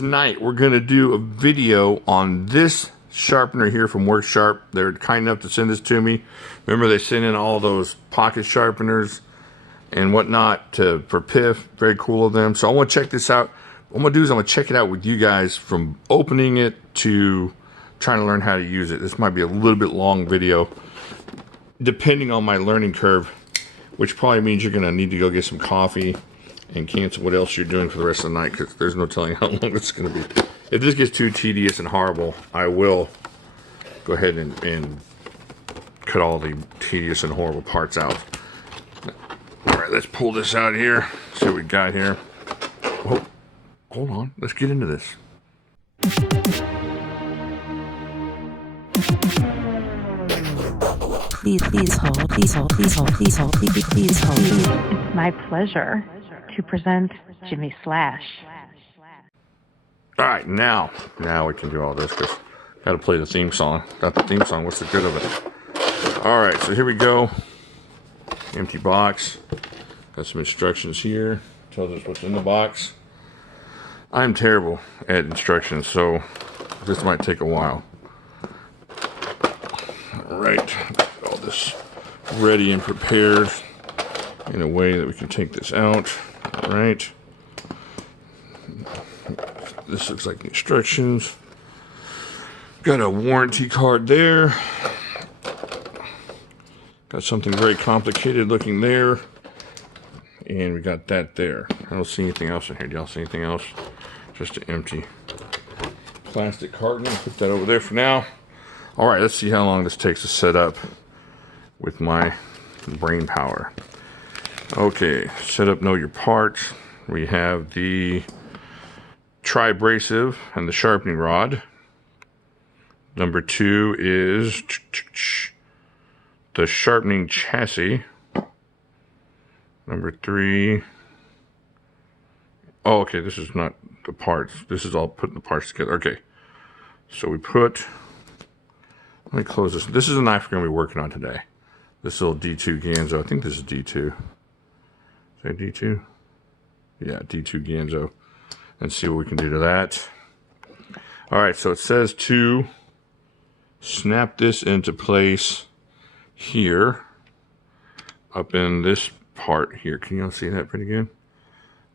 tonight we're going to do a video on this sharpener here from Work Sharp. They're kind enough to send this to me. Remember, they sent in all those pocket sharpeners and whatnot for PIF. Very cool of them. So I want to check this out. What I'm going to do is I'm going to check it out with you guys, from opening it to trying to learn how to use it. This might be a little bit long video, depending on my learning curve, which probably means you're going to need to go get some coffee and cancel what else you're doing for the rest of the night, because there's no telling how long it's going to be. If this gets too tedious and horrible, I will go ahead and cut all the tedious and horrible parts out. Alright, let's pull this out here, see what we got here. Oh, hold on, let's get into this. Please hold, please hold, please hold, please hold, please hold. It's my pleasure to present Jimislash. Alright, now we can do all this, because I gotta play the theme song. Got the theme song, what's the good of it? Alright, so here we go. Empty box. Got some instructions here. Tells us what's in the box. I'm terrible at instructions, so this might take a while. Alright, all this ready and prepared in a way that we can take this out. Alright. This looks like the instructions. Got a warranty card there. Got something very complicated looking there. And we got that there. I don't see anything else in here. Do y'all see anything else? Just an empty plastic carton. Put that over there for now. Alright, let's see how long this takes to set up with my brain power. Okay, set up, know your parts. We have the tri-abrasive and the sharpening rod. Number 2 is the sharpening chassis. Number 3. Oh, okay, this is not the parts. This is all putting the parts together. Okay, so we put. Let me close this. This is a knife we're going to be working on today. This little D2 Ganzo. I think this is D2. Is that D2? Yeah, D2 Ganzo. And see what we can do to that. Alright, so it says to snap this into place here. Up in this part here. Can you all see that pretty good?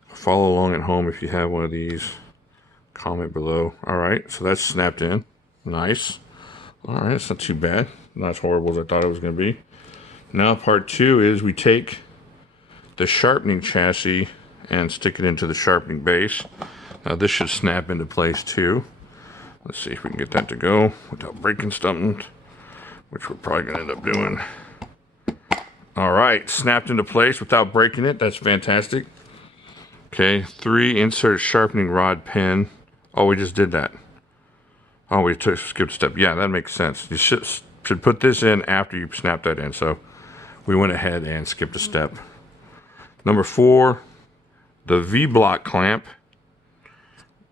Follow along at home if you have one of these. Comment below. Alright, so that's snapped in. Nice. Alright, it's not too bad. Not as horrible as I thought it was going to be. Now part 2 is we take the sharpening chassis and stick it into the sharpening base. Now this should snap into place too. Let's see if we can get that to go without breaking something, which we're probably going to end up doing. Alright, snapped into place without breaking it. That's fantastic. Okay, 3, insert sharpening rod pin. Oh, we just did that. Oh, we skipped a step. Yeah, that makes sense. You should put this in after you snap that in. So we went ahead and skipped a step. Number 4, the V-block clamp.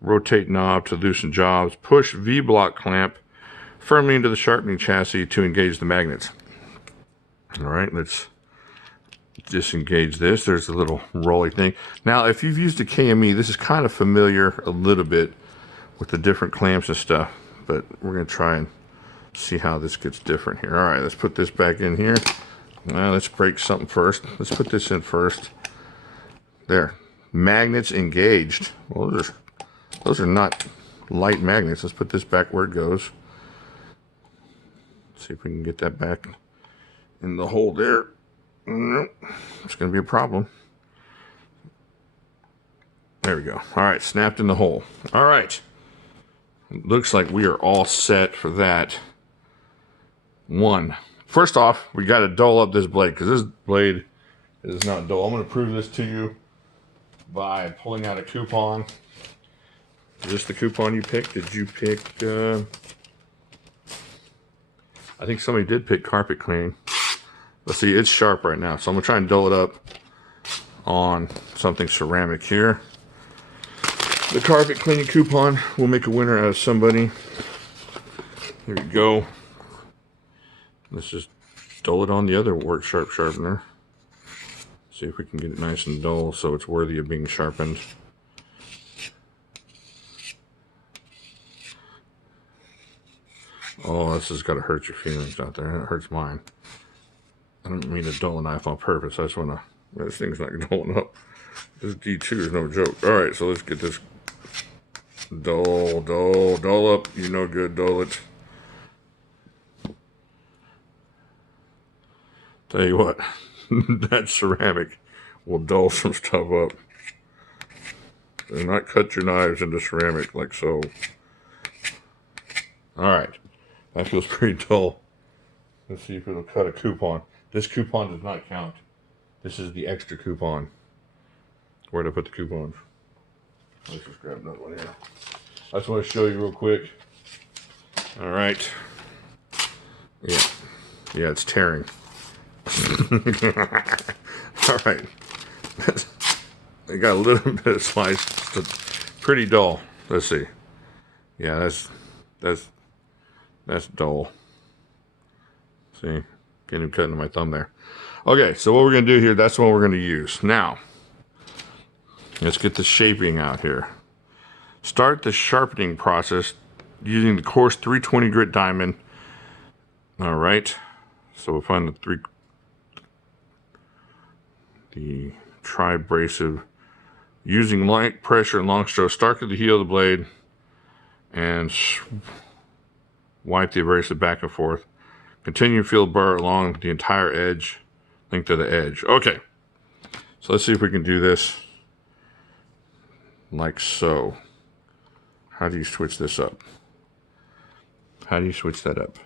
Rotate knob to loosen jobs. Push V-block clamp firmly into the sharpening chassis to engage the magnets. Alright, let's disengage this. There's a little rolly thing. Now, if you've used a KME, this is kind of familiar a little bit with the different clamps and stuff. But we're going to try and see how this gets different here. Alright, let's put this back in here. Now, let's break something first. Let's put this in first. There. Magnets engaged. Well, those are not light magnets. Let's put this back where it goes. See if we can get that back in the hole there. Nope. It's going to be a problem. There we go. Alright, snapped in the hole. Alright. Looks like we are all set for that. First off, we got to dull up this blade, because this blade is not dull. I'm going to prove this to you by pulling out a coupon. Is this the coupon you picked? Did you pick, I think somebody did pick carpet cleaning. Let's see, it's sharp right now. So I'm going to try and dull it up on something ceramic here. The carpet cleaning coupon will make a winner out of somebody. Here we go. Let's just dull it on the other Work Sharp sharpener. See if we can get it nice and dull so it's worthy of being sharpened. Oh, this is got to hurt your feelings out there. It hurts mine. I don't mean to dull a knife on purpose. I just want to... This thing's not going up. This D2 is no joke. Alright, so let's get this... Dull up. You know good, dull it. Tell you what, that ceramic will dull some stuff up. Do not cut your knives into ceramic like so. Alright, that feels pretty dull. Let's see if it'll cut a coupon. This coupon does not count. This is the extra coupon. Where'd I put the coupons? Let's just grab another one here. I just want to show you real quick. Alright. Yeah, it's tearing. Alright. They got a little bit of slice. Pretty dull. Let's see. Yeah, that's dull. See? Can't even cut into my thumb there. Okay, so what we're going to do here, that's what we're going to use. Now, let's get the shaping out here. Start the sharpening process using the Coarse 320 grit diamond. Alright. So we'll find the tri-abrasive. Using light pressure and long stroke, start at the heel of the blade and wipe the abrasive back and forth. Continue to feel the burr along the entire edge, length of the edge. Okay, so let's see if we can do this like so. How do you switch this up? How do you switch that up?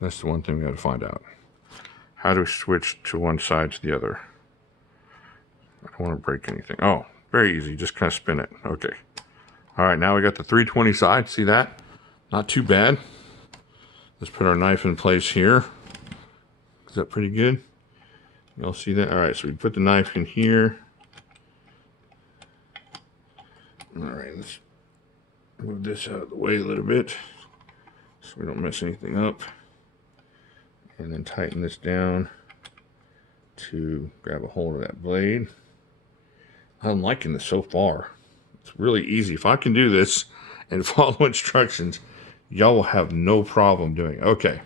That's the one thing we got to find out. How do we switch to one side to the other? I don't want to break anything. Oh, very easy. Just kind of spin it. Okay. All right, now we got the 320 side. See that? Not too bad. Let's put our knife in place here. Is that pretty good? Y'all see that? All right, so we put the knife in here. All right, let's move this out of the way a little bit so we don't mess anything up. And then tighten this down to grab a hold of that blade. I'm liking this so far. It's really easy. If I can do this and follow instructions, y'all will have no problem doing it. Okay.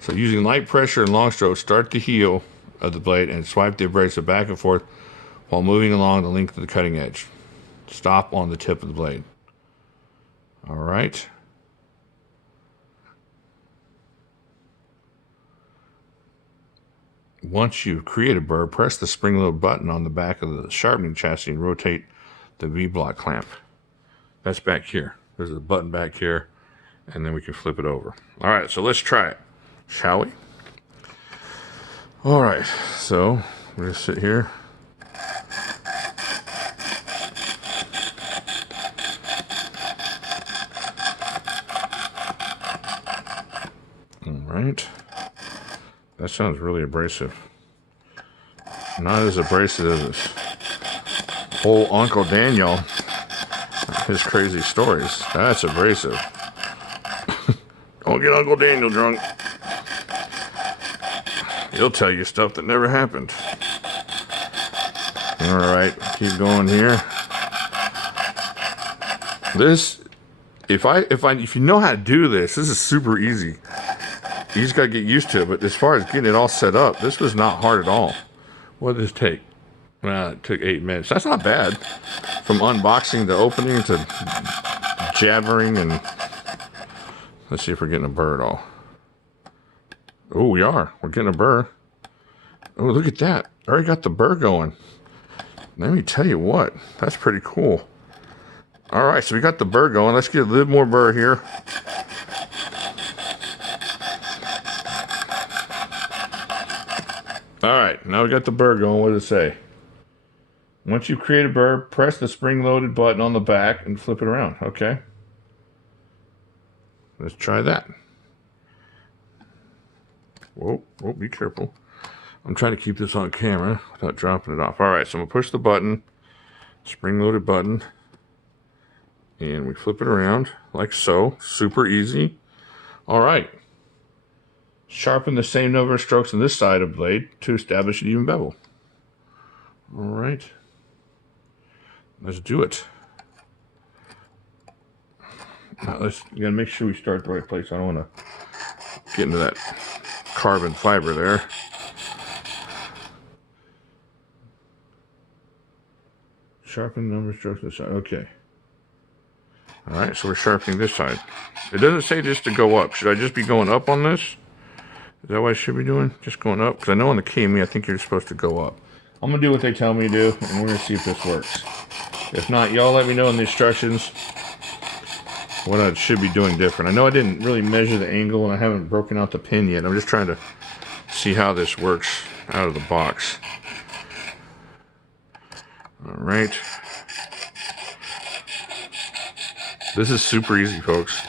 So using light pressure and long stroke, start the heel of the blade and swipe the abrasive back and forth while moving along the length of the cutting edge. Stop on the tip of the blade. All right. Once you've created a burr, press the spring-load button on the back of the sharpening chassis and rotate the V-block clamp. That's back here. There's a button back here, and then we can flip it over. All right, so let's try it, shall we? All right, so we're going to sit here. All right. That sounds really abrasive. Not as abrasive as old Uncle Daniel, his crazy stories. That's abrasive. Don't get Uncle Daniel drunk. He'll tell you stuff that never happened. All right, keep going here. This, if you know how to do this, this is super easy. You just got to get used to it, but as far as getting it all set up, this was not hard at all. What did this take? Well, it took 8 minutes. That's not bad. From unboxing to opening to jabbering and... Let's see if we're getting a burr at all. Oh, we are. We're getting a burr. Oh, look at that. I already got the burr going. Let me tell you what. That's pretty cool. All right, so we got the burr going. Let's get a little more burr here. Alright, now we got the burr going. What does it say? Once you create a burr, press the spring-loaded button on the back and flip it around. Okay. Let's try that. Whoa, be careful. I'm trying to keep this on camera without dropping it off. Alright, so I'm going to push the button, spring-loaded button, and we flip it around like so. Super easy. Alright. Sharpen the same number of strokes on this side of the blade to establish an even bevel. All right. Let's do it. You gotta make sure we start the right place. I don't want to get into that carbon fiber there. Sharpen number strokes this side. Okay. All right, so we're sharpening this side. It doesn't say just to go up. Should I just be going up on this? Is that what I should be doing? Just going up? Because I know on the KME, I think you're supposed to go up. I'm going to do what they tell me to do, and we're going to see if this works. If not, y'all let me know in the instructions what I should be doing different. I know I didn't really measure the angle, and I haven't broken out the pin yet. I'm just trying to see how this works out of the box. All right. This is super easy, folks.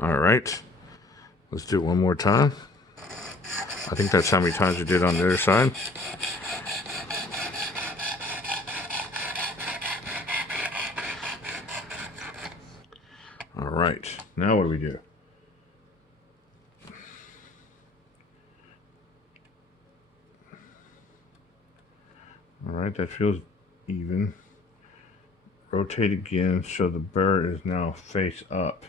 All right. Let's do it one more time. I think that's how many times we did on the other side. All right. Now what do we do? All right, that feels even. Rotate again so the burr is now face up.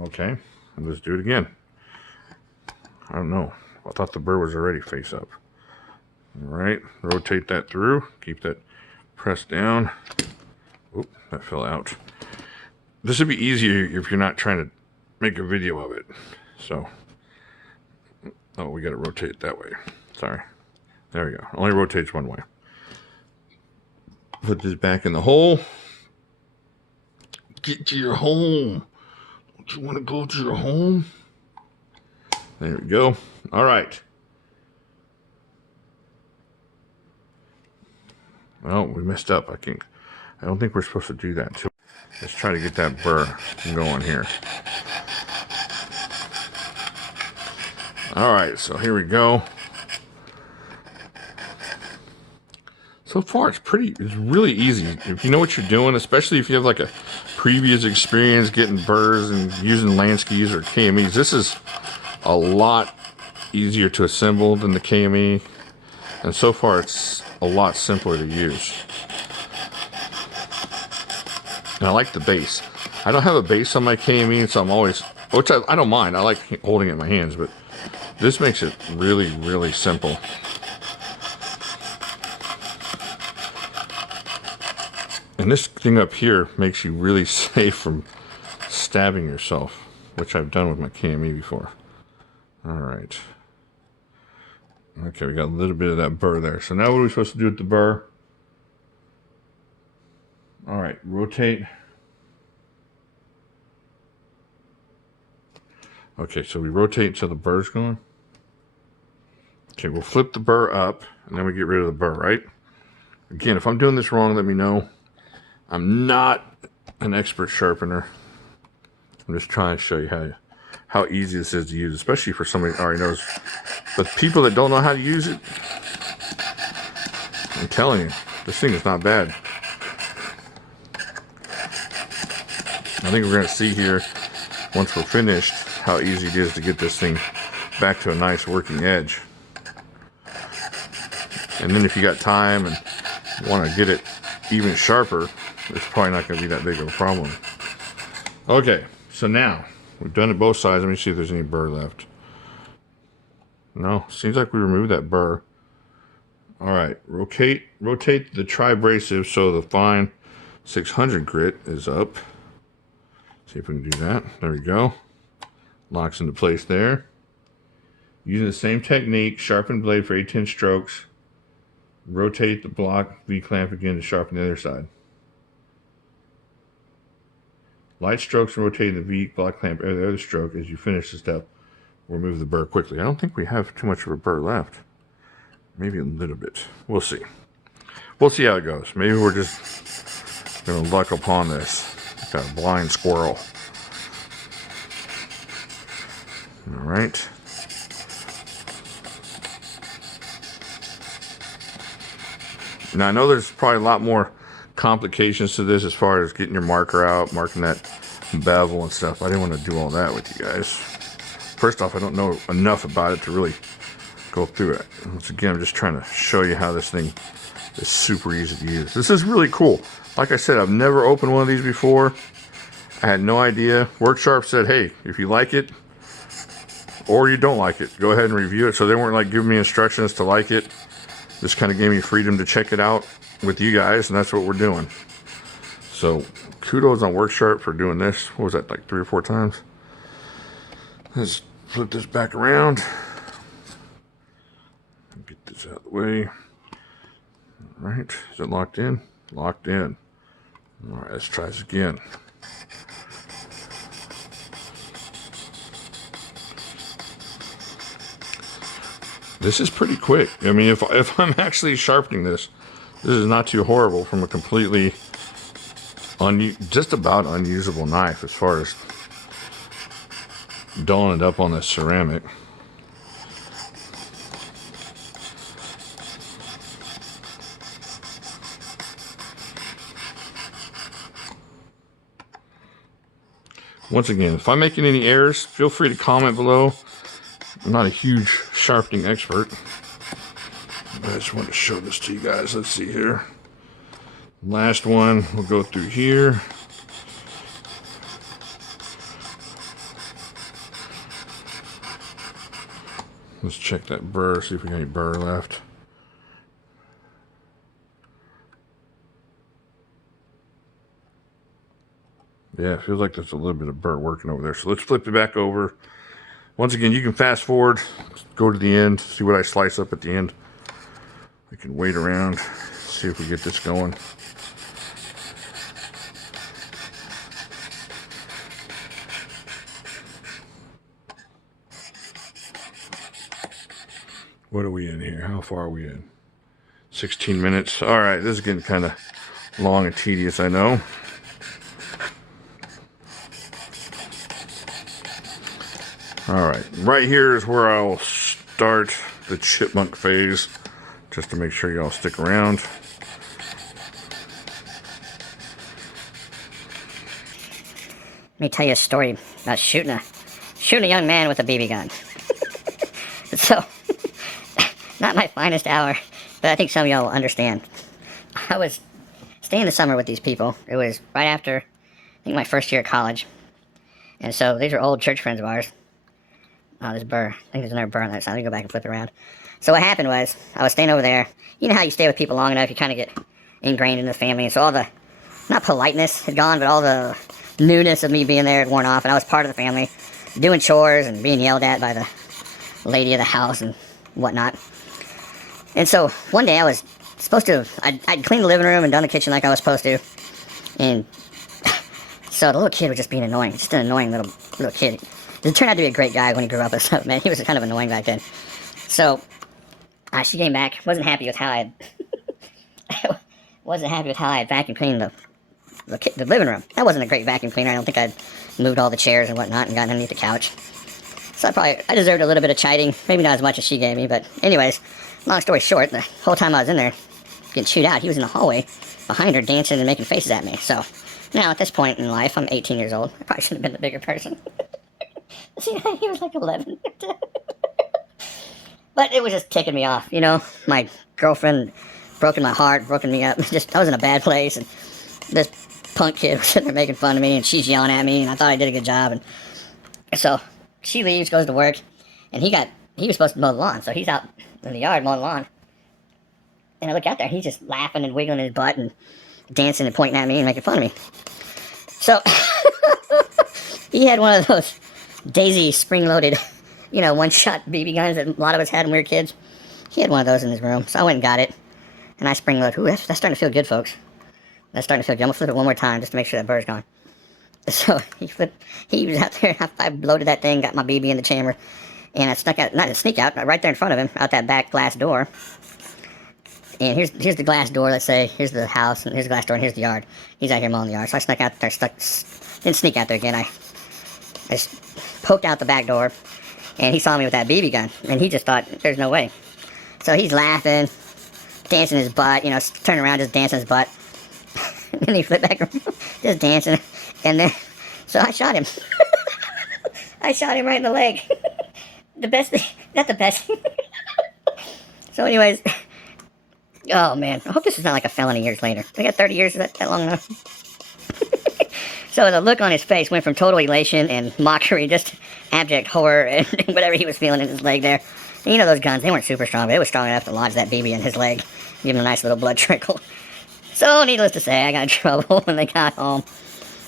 Okay, let's do it again. I don't know. I thought the burr was already face up. All right, rotate that through. Keep that pressed down. Oop, that fell out. This would be easier if you're not trying to make a video of it. So, oh, we got to rotate it that way. Sorry. There we go. Only rotates one way. Put this back in the hole. Get to your home. Don't you want to go to your home? There we go. All right. Oh, we messed up, I think. I don't think we're supposed to do that. So let's try to get that burr going here. All right, so here we go. So far, it's really easy. If you know what you're doing, especially if you have like a previous experience getting burrs and using Lansky's or KMEs, this is a lot easier to assemble than the KME. And so far, it's a lot simpler to use. And I like the base. I don't have a base on my KME, so I'm always, which I don't mind. I like holding it in my hands, but this makes it really, really simple. And this thing up here makes you really safe from stabbing yourself, which I've done with my KME before. All right. Okay, we got a little bit of that burr there. So now what are we supposed to do with the burr? All right, rotate. Okay, so we rotate until the burr's going. Okay, we'll flip the burr up, and then we get rid of the burr, right? Again, if I'm doing this wrong, let me know. I'm not an expert sharpener. I'm just trying to show you how easy this is to use, especially for somebody who already knows. But people that don't know how to use it, I'm telling you, this thing is not bad. I think we're going to see here, once we're finished, how easy it is to get this thing back to a nice working edge. And then if you got time and want to get it even sharper, it's probably not going to be that big of a problem. Okay, so now we've done it both sides. Let me see if there's any burr left. No, seems like we removed that burr. All right, rotate the tri-abrasive so the fine 600 grit is up. See if we can do that. There we go. Locks into place there. Using the same technique, sharpen blade for 8/10 strokes. Rotate the block V-clamp again to sharpen the other side. Light strokes and rotate the V block clamp every other stroke. As you finish the step, remove the burr quickly. I don't think we have too much of a burr left. Maybe a little bit. We'll see. We'll see how it goes. Maybe we're just going to luck upon this. Like a blind squirrel. All right. Now I know there's probably a lot more complications to this as far as getting your marker out, marking that bevel and stuff. I didn't want to do all that with you guys. First off, I don't know enough about it to really go through it. Once again, I'm just trying to show you how this thing is super easy to use. This is really cool. Like I said, I've never opened one of these before. I had no idea. WorkSharp said, hey, if you like it or you don't like it, go ahead and review it. So they weren't like giving me instructions to like it. Just kind of gave me freedom to check it out with you guys, and that's what we're doing. So kudos on WorkSharp for doing this. What was that, like 3 or 4 times? Let's flip this back around. Get this out of the way. All right, is it locked in? Locked in. All right, let's try this again. This is pretty quick. I mean, if I'm actually sharpening this is not too horrible from a completely just about unusable knife as far as dulling it up on this ceramic. Once again, if I'm making any errors, feel free to comment below. I'm not a huge sharpening expert, but I just want to show this to you guys. Let's see here. Last one, we'll go through here. Let's check that burr, see if we got any burr left. Yeah, it feels like there's a little bit of burr working over there. So let's flip it back over. Once again, you can fast forward, go to the end, see what I slice up at the end. We can wait around, see if we get this going. What are we in here? How far are we in? 16 minutes. All right, this is getting kind of long and tedious, I know. Alright, right here is where I'll start the chipmunk phase, just to make sure y'all stick around. Let me tell you a story about shooting a young man with a BB gun. So, not my finest hour, but I think some of y'all will understand. I was staying the summer with these people. It was right after, I think, my first year of college. And so, these are old church friends of ours. Oh, there's a burr. I think there's another burr on that side. Let me go back and flip it around. So what happened was, I was staying over there. You know how you stay with people long enough, you kind of get ingrained in the family. And so all the, not politeness had gone, but all the newness of me being there had worn off. And I was part of the family, doing chores and being yelled at by the lady of the house and whatnot. And so one day I was supposed to, I'd cleaned the living room and done the kitchen like I was supposed to. And so the little kid was just being annoying. Just an annoying little kid. He turned out to be a great guy when he grew up and stuff, man. He was kind of annoying back then. So, she came back. Wasn't happy with how I had... wasn't happy with how I had vacuum cleaned the living room. That wasn't a great vacuum cleaner. I don't think I'd moved all the chairs and whatnot and gotten underneath the couch. So I deserved a little bit of chiding. Maybe not as much as she gave me, but anyways, long story short, the whole time I was in there getting chewed out, he was in the hallway behind her dancing and making faces at me. So, now at this point in life, I'm 18 years old. I probably shouldn't have been the bigger person. See, he was like 11. But it was just ticking me off, you know. My girlfriend broken my heart, broken me up. I was in a bad place, and this punk kid was sitting there making fun of me, and she's yelling at me, and I thought I did a good job. And so she leaves, goes to work, and he was supposed to mow the lawn, so he's out in the yard mowing the lawn. And I look out there, he's just laughing and wiggling his butt and dancing and pointing at me and making fun of me. So he had one of those Daisy spring-loaded, you know, one-shot BB guns that a lot of us had when we were kids. He had one of those in his room, so I went and got it. And I spring-loaded. Ooh, that's starting to feel good, folks. That's starting to feel good. I'm going to flip it one more time just to make sure that burr's gone. So he was out there, I loaded that thing, got my BB in the chamber, and I snuck out, not to sneak out, right there in front of him, out that back glass door. And here's the glass door, let's say, here's the house, and here's the glass door, and here's the yard. He's out here mowing the yard, so I snuck out there, didn't sneak out there again, I just poked out the back door, and he saw me with that BB gun, and he just thought, there's no way. So he's laughing, dancing his butt, you know, turning around, just dancing his butt. And then he flipped back around, just dancing, and then, so I shot him. I shot him right in the leg. The best thing, not the best thing. So anyways, oh man, I hope this is not like a felony years later. I got 30 years, is that long enough? So the look on his face went from total elation and mockery, just abject horror and whatever he was feeling in his leg there. And you know those guns, they weren't super strong, but it was strong enough to lodge that BB in his leg, give him a nice little blood trickle. So needless to say, I got in trouble when they got home.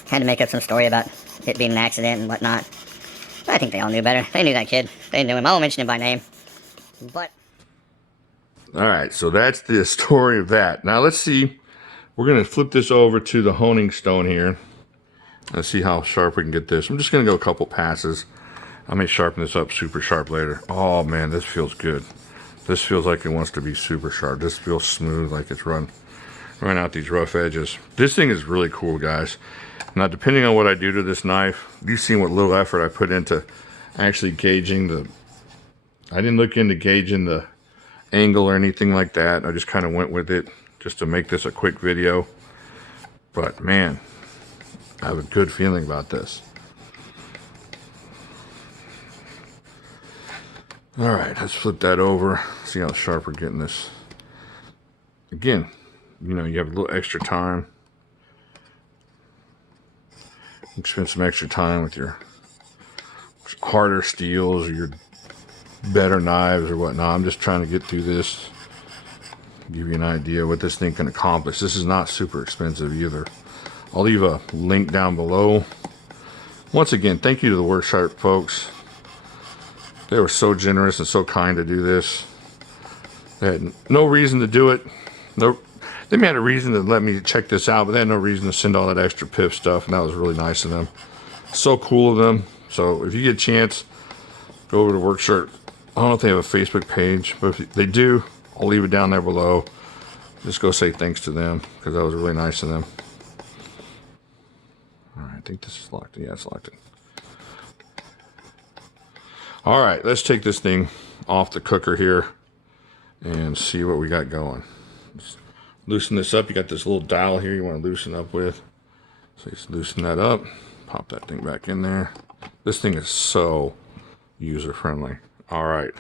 Had to make up some story about it being an accident and whatnot. I think they all knew better. They knew that kid. They knew him. I won't mention him by name. But Alright, so that's the story of that. Now let's see. We're going to flip this over to the honing stone here. Let's see how sharp we can get this. I'm just going to go a couple passes. I may sharpen this up super sharp later. Oh man, this feels good. This feels like it wants to be super sharp. This feels smooth, like it's run out these rough edges. This thing is really cool, guys. Now, depending on what I do to this knife, you've seen what little effort I put into actually gauging the... I didn't look into gauging the angle or anything like that. I just kind of went with it just to make this a quick video. But man, I have a good feeling about this. Alright, let's flip that over. See how sharp we're getting this. Again, you know, you have a little extra time. You spend some extra time with your harder steels or your better knives or whatnot. I'm just trying to get through this, give you an idea what this thing can accomplish. This is not super expensive either. I'll leave a link down below. Once again, thank you to the Worksharp folks. They were so generous and so kind to do this. They had no reason to do it. They may have a reason to let me check this out, but they had no reason to send all that extra pip stuff, and that was really nice of them. So cool of them. So if you get a chance, go over to Worksharp. I don't know if they have a Facebook page, but if they do, I'll leave it down there below. Just go say thanks to them, because that was really nice of them. Alright, I think this is locked in. Yeah, it's locked in. Alright, let's take this thing off the cooker here and see what we got going. Just loosen this up. You got this little dial here you want to loosen up with. So just loosen that up. Pop that thing back in there. This thing is so user friendly. Alright.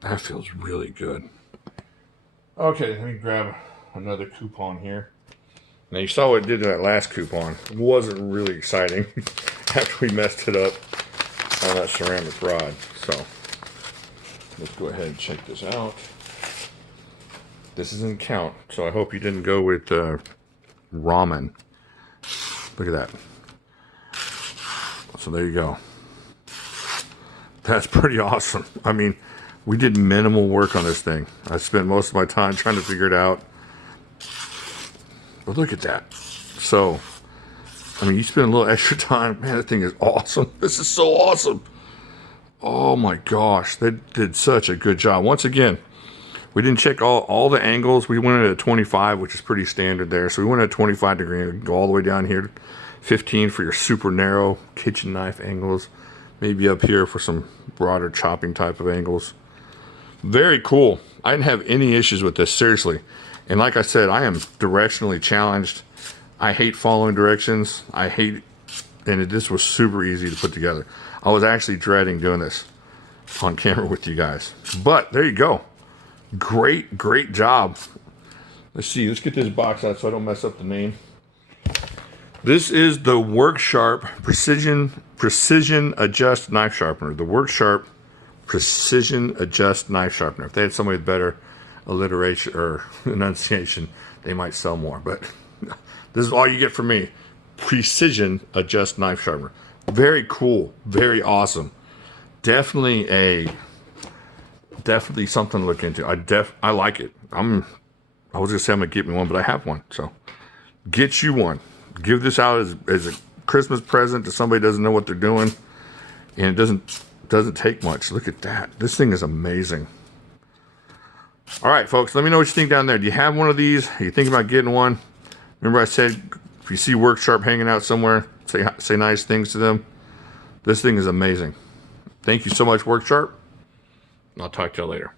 That feels really good. Okay, let me grab another coupon here. Now you saw what it did to that last coupon. It wasn't really exciting after we messed it up on that ceramic rod. So let's go ahead and check this out. This doesn't count, so I hope you didn't go with ramen. Look at that. So there you go. That's pretty awesome. I mean, we did minimal work on this thing. I spent most of my time trying to figure it out. But look at that. So, I mean, you spend a little extra time. Man, that thing is awesome. This is so awesome. Oh my gosh. They did such a good job. Once again, we didn't check all the angles. We went at 25, which is pretty standard there. So we went at 25 degree. Go all the way down here. 15 for your super narrow kitchen knife angles. Maybe up here for some broader chopping type of angles. Very cool. I didn't have any issues with this, seriously. And like I said, I am directionally challenged. I hate following directions. And this was super easy to put together. I was actually dreading doing this on camera with you guys. But there you go. Great, great job. Let's see. Let's get this box out so I don't mess up the name. This is the Worksharp Precision Adjust Knife Sharpener. The Worksharp Precision Adjust Knife Sharpener. If they had somebody with better alliteration or enunciation, they might sell more. But this is all you get from me. Precision Adjust Knife Sharpener. Very cool. Very awesome. Definitely something to look into. I like it. I was gonna say I'm gonna get me one, but I have one. So get you one. Give this out as a Christmas present to somebody who doesn't know what they're doing, and it doesn't take much. Look at that. This thing is amazing. All right, folks, let me know what you think down there. Do you have one of these? Are you thinking about getting one? Remember I said if you see Worksharp hanging out somewhere, say nice things to them. This thing is amazing. Thank you so much, Worksharp. I'll talk to you later.